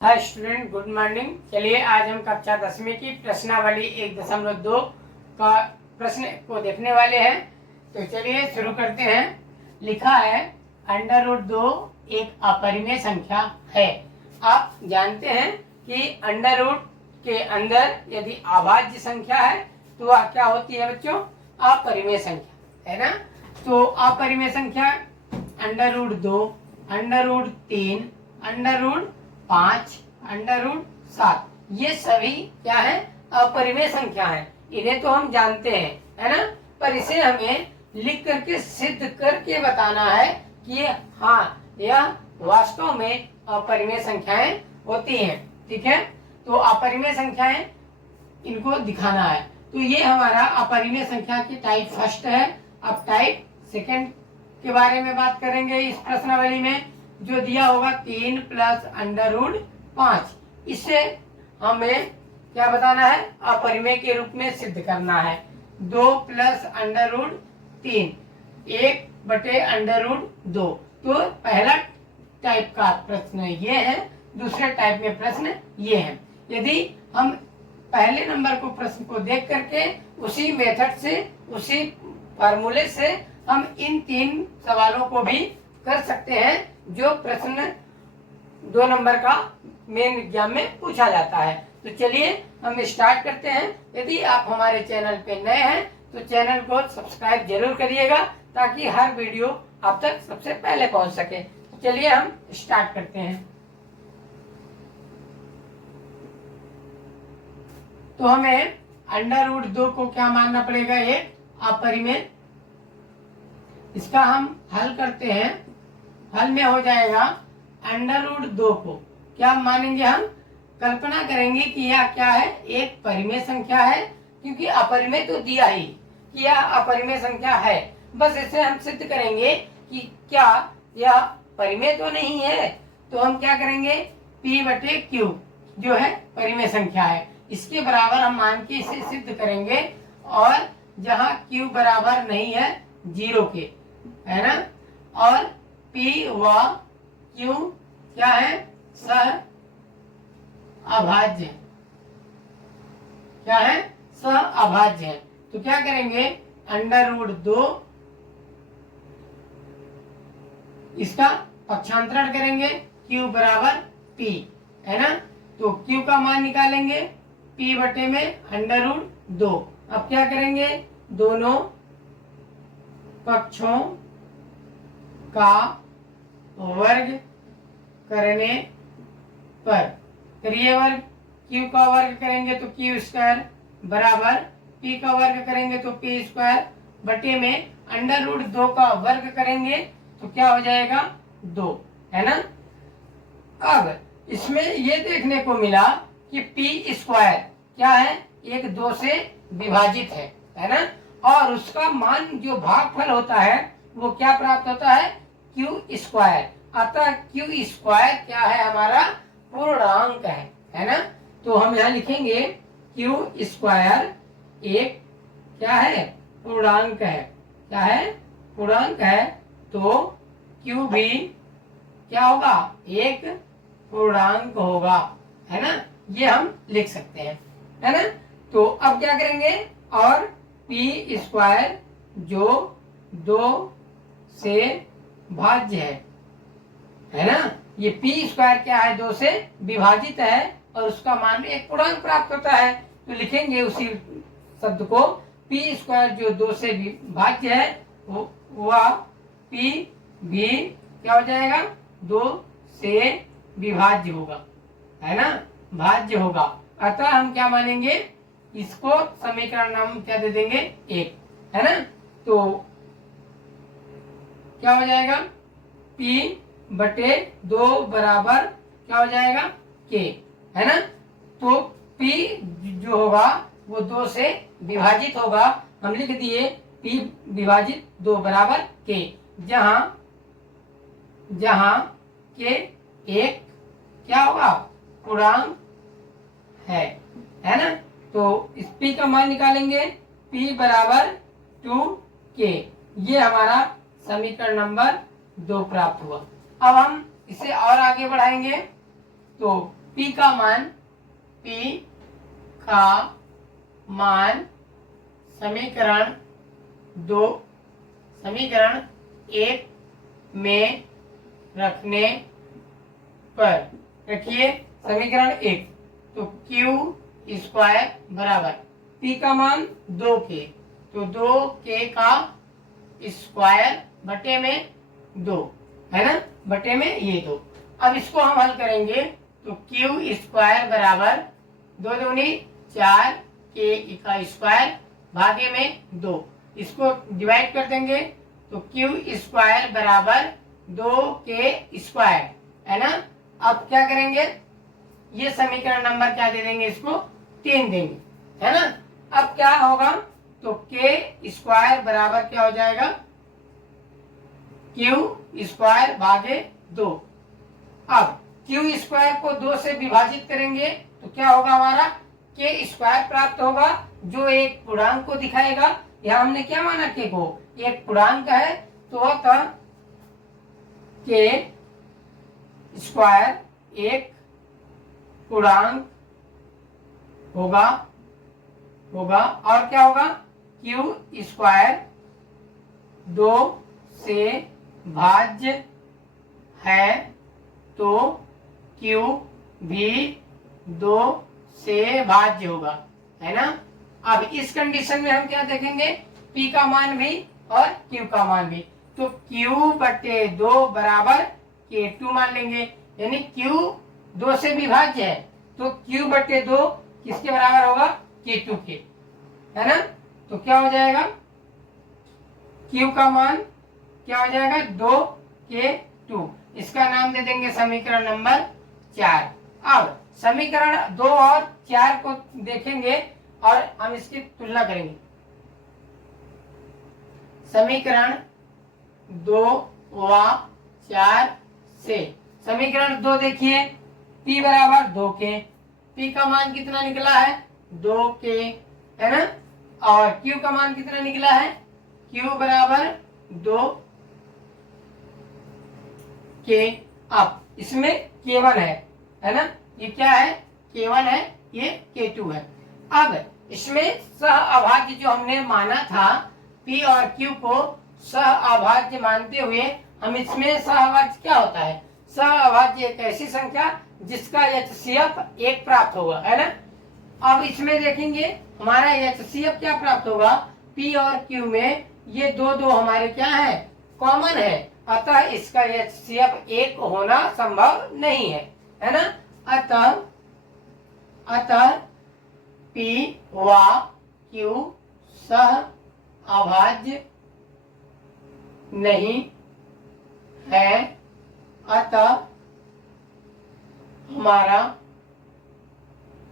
Hi student, good morning. चलिए आज हम कक्षा 10वीं की प्रश्नावली 1.2 का प्रश्न को देखने वाले हैं। तो चलिए शुरू करते हैं। लिखा है √2 एक अपरिमेय संख्या है। आप जानते हैं कि अंडर रूट के अंदर यदि अभाज्य संख्या है तो वह क्या होती है बच्चों? अपरिमेय संख्या, है ना। तो अपरिमेय संख्या √2, √3, √5, √7 ये सभी क्या है? अपरिमेय संख्या है। इन्हें तो हम जानते हैं, है ना। पर इसे हमें लिख करके सिद्ध करके बताना है कि हाँ, यह वास्तव में अपरिमेय संख्याएं होती हैं। ठीक है, तो अपरिमेय संख्याएं इनको दिखाना है। तो ये हमारा अपरिमेय संख्या की टाइप फर्स्ट है। अब टाइप सेकंड के बारे में बात करेंगे इस प्रश्नावली में। जो दिया होगा 3 + √5, इससे हमें क्या बताना है? अपरिमेय के रूप में सिद्ध करना है। 2 + √3, 1/√2। तो पहला टाइप का प्रश्न ये है, दूसरे टाइप में प्रश्न ये है। यदि हम पहले नंबर को प्रश्न को देख करके उसी मेथड से, उसी फार्मूले से हम इन 3 सवालों को भी कर सकते हैं जो प्रश्न 2 नंबर का मेन एग्जाम में पूछा जाता है। तो चलिए हम स्टार्ट करते हैं। यदि आप हमारे चैनल पे नए हैं तो चैनल को सब्सक्राइब जरूर करिएगा ताकि हर वीडियो आप तक सबसे पहले पहुंच सके। तो चलिए हम स्टार्ट करते हैं। तो हमें √2 को क्या मानना पड़ेगा? एक अपरिमेय। इसका हम हल करते हैं। हल में हो जाएगा √2 को क्या मानेंगे? हम कल्पना करेंगे कि यह क्या है? एक परिमेय संख्या है, क्योंकि अपरिमेय तो दिया ही कि यह अपरिमेय संख्या है। बस इसे हम सिद्ध करेंगे कि क्या यह परिमेय तो नहीं है। तो हम क्या करेंगे? P/Q जो है परिमेय संख्या है, इसके बराबर हम मान के इसे सिद्ध करेंगे। और जहां Q बराबर नहीं है 0 के, है ना, और P व Q क्या है? सह अभाज्य। क्या है? सह अभाज्य है। तो क्या करेंगे? √2 इसका पक्षांतरण करेंगे, Q बराबर P, है ना। तो Q का मान निकालेंगे P/√2। अब क्या करेंगे? दोनों पक्षों का वर्ग करने पर करिए वर्ग। Q का वर्ग करेंगे तो Q² बराबर P का वर्ग करेंगे तो P² बटे में √2 का वर्ग करेंगे तो क्या हो जाएगा? 2, है ना। अब इसमें ये देखने को मिला कि P² क्या है? एक 2 से विभाजित है ना। और उसका मान जो भागफल होता है वो क्या प्राप्त होता है? Q²। अतः Q² क्या है? हमारा पूर्णांक है ना। तो हम यहाँ लिखेंगे Q² एक क्या है? पूर्णांक है। क्या है? पूर्णांक है। तो Q भी क्या होगा? एक पूर्णांक होगा, है ना। ये हम लिख सकते हैं, है ना। तो अब क्या करेंगे? और P² जो 2 से भाज्य है ना। ये P² क्या है? 2 से विभाजित है और उसका मान एक पूर्णांक प्राप्त होता है। तो लिखेंगे उसी शब्द को, P² जो 2 से विभाज्य है वह P भी क्या हो जाएगा? 2 से विभाज्य होगा, है ना, भाज्य होगा। अतः हम क्या मानेंगे? इसको समीकरण नाम क्या दे देंगे? 1, है ना। तो क्या हो जाएगा? P/2 बराबर क्या हो जाएगा? K, है ना। तो P जो होगा वो 2 से विभाजित होगा। हम लिख दिए P/2 बराबर K, जहां K एक क्या होगा? पूर्णांक है ना। तो इस P का मान निकालेंगे, P बराबर 2K। ये हमारा समीकरण नंबर 2 प्राप्त हुआ। अब हम इसे और आगे बढ़ाएंगे। तो P का मान समीकरण 1 में रखने पर, रखिए समीकरण 1, तो क्यू स्क्वायर बराबर P का मान 2k, तो 2k का स्क्वायर बटे में 2 है ना, बटे में ये 2। अब इसको हम हल करेंगे तो क्यू स्क्वायर बराबर 2 दूनी 4 के का स्क्वायर भागे में 2, इसको डिवाइड कर देंगे तो क्यू स्क्वायर बराबर 2 के स्क्वायर है ना। अब क्या करेंगे, ये समीकरण नंबर क्या दे देंगे, इसको 3 देंगे है ना। अब क्या होगा, तो के स्क्वायर बराबर क्या हो जाएगा, क्यू स्क्वायर भागे 2। अब क्यू स्क्वायर को 2 से विभाजित करेंगे तो क्या होगा, हमारा के स्क्वायर प्राप्त होगा, जो एक पूर्णांक को दिखाएगा। यहाँ हमने क्या माना, के को एक पूर्णांक है, तो अतः के स्क्वायर एक पूर्णांक होगा और क्या होगा, क्यू स्क्वायर 2 से भाज्य है, तो क्यू भी 2 से भाज्य होगा है ना। अब इस कंडीशन में हम क्या देखेंगे, P का मान भी और Q का मान भी, तो Q बटे 2 बराबर K2 मान लेंगे, यानी Q 2 से विभाज्य है, तो Q बटे 2 किसके बराबर होगा, K2 के, है ना। तो क्या हो जाएगा, Q का मान क्या हो जाएगा, 2K2, इसका नाम दे देंगे समीकरण नंबर 4। अब समीकरण 2 और 4 को देखेंगे और हम इसकी तुलना करेंगे। समीकरण 2 व 4 से समीकरण 2 देखिए, P बराबर 2K, P का मान कितना निकला है, 2K है ना, और Q का मान कितना निकला है, Q बराबर 2K। अब इसमें K1 है ना, ये क्या है, K1 है, ये K2 है। अब इसमें सह अभाज्य जो हमने माना था, P और Q को सह अभाज्य मानते हुए हम इसमें सह अभाज्य क्या होता है, सह अभाज्य एक ऐसी संख्या जिसका HCF 1 प्राप्त होगा है ना। अब इसमें देखेंगे हमारा HCF क्या प्राप्त होगा, P और Q में ये दो हमारे क्या है, कॉमन है, अतः इसका HCF 1 होना संभव नहीं है ना। अतः P व Q सह अभाज्य नहीं है, अतः हमारा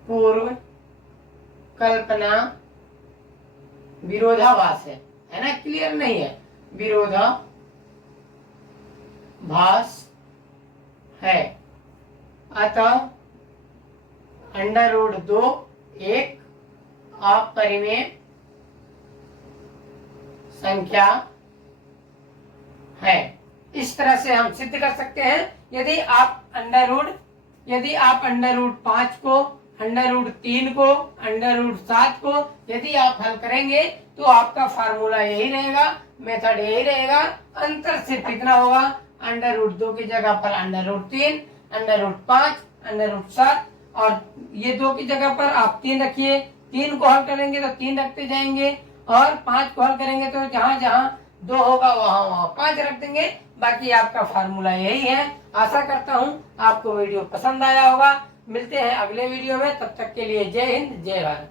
पूर्व कल्पना विरोधाभास है ना, क्लियर नहीं है, विरोधाभास है। अतः √2 एक अपरिमेय संख्या है। इस तरह से हम सिद्ध कर सकते हैं। यदि आप √5 को, √3 को, √7 को यदि आप हल करेंगे तो आपका फार्मूला यही रहेगा, मेथड यही रहेगा। अंतर सिर्फ इतना होगा, √2 की जगह पर √3, √5, √7 और ये 2 की जगह पर आप 3 रखिए। 3 को हल करेंगे तो 3 रखते जाएंगे और 5 को हल करेंगे तो जहां जहां 2 होगा वहां 5 रख देंगे। बाकी आपका फार्मूला यही है। आशा करता हूं आपको वीडियो पसंद आया होगा। मिलते हैं अगले वीडियो में, तब तक के लिए जय हिंद जय भारत।